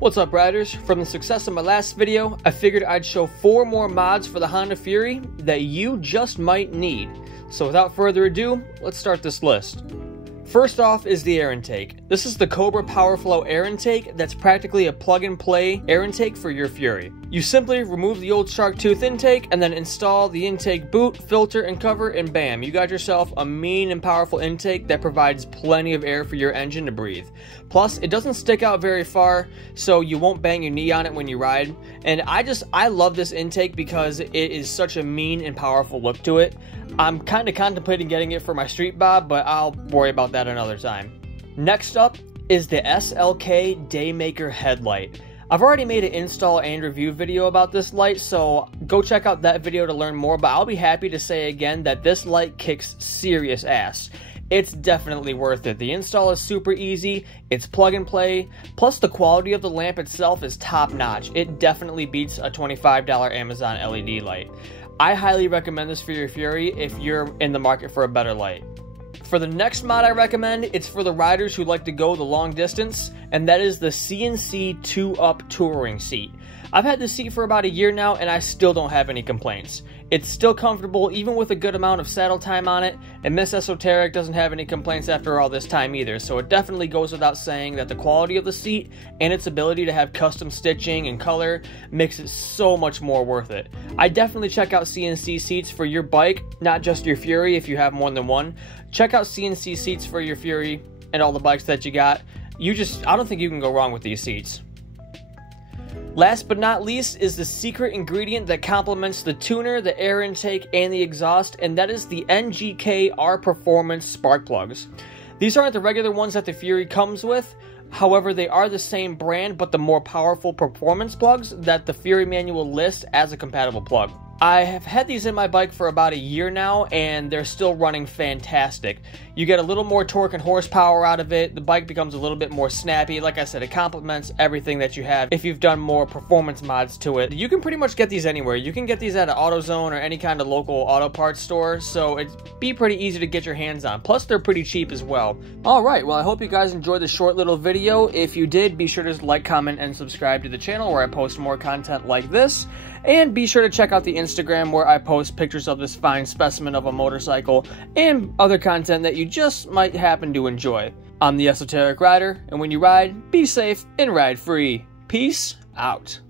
What's up, riders? From the success of my last video, I figured I'd show 4 more mods for the Honda Fury that you just might need. So without further ado, let's start this list. First off is the air intake. This is the Cobra Powerflow air intake that's practically a plug-and-play air intake for your Fury. You simply remove the old shark tooth intake and then install the intake boot, filter, and cover, and bam, you got yourself a mean and powerful intake that provides plenty of air for your engine to breathe. Plus, it doesn't stick out very far, so you won't bang your knee on it when you ride. And I love this intake because it is such a mean and powerful look to it. I'm kind of contemplating getting it for my street bob, but I'll worry about that another time. Next up is the SLK Daymaker Headlight. I've already made an install and review video about this light, so go check out that video to learn more, but I'll be happy to say again that this light kicks serious ass. It's definitely worth it. The install is super easy, it's plug and play, plus the quality of the lamp itself is top notch. It definitely beats a $25 Amazon LED light. I highly recommend this for your Fury if you're in the market for a better light. For the next mod I recommend, it's for the riders who like to go the long distance, and that is the CNC Touring Seat. I've had this seat for about a year now, and I still don't have any complaints. It's still comfortable, even with a good amount of saddle time on it, and Miss Esoteric doesn't have any complaints after all this time either, so it definitely goes without saying that the quality of the seat and its ability to have custom stitching and color makes it so much more worth it. I definitely check out CNC seats for your bike, not just your Fury if you have more than one. Check out CNC seats for your Fury and all the bikes that you got. I don't think you can go wrong with these seats. Last but not least is the secret ingredient that complements the tuner, the air intake, and the exhaust, and that is the NGK Performance Spark Plugs. These aren't the regular ones that the Fury comes with, however they are the same brand but the more powerful performance plugs that the Fury manual lists as a compatible plug. I have had these in my bike for about a year now, and they're still running fantastic. You get a little more torque and horsepower out of it, the bike becomes a little bit more snappy. Like I said, it complements everything that you have if you've done more performance mods to it. You can pretty much get these anywhere. You can get these at an AutoZone or any kind of local auto parts store, so it'd be pretty easy to get your hands on. Plus, they're pretty cheap as well. Alright, well I hope you guys enjoyed this short little video. If you did, be sure to like, comment, and subscribe to the channel where I post more content like this. And be sure to check out the Instagram where I post pictures of this fine specimen of a motorcycle and other content that you just might happen to enjoy. I'm the Esoteric Rider, and when you ride, be safe and ride free. Peace out.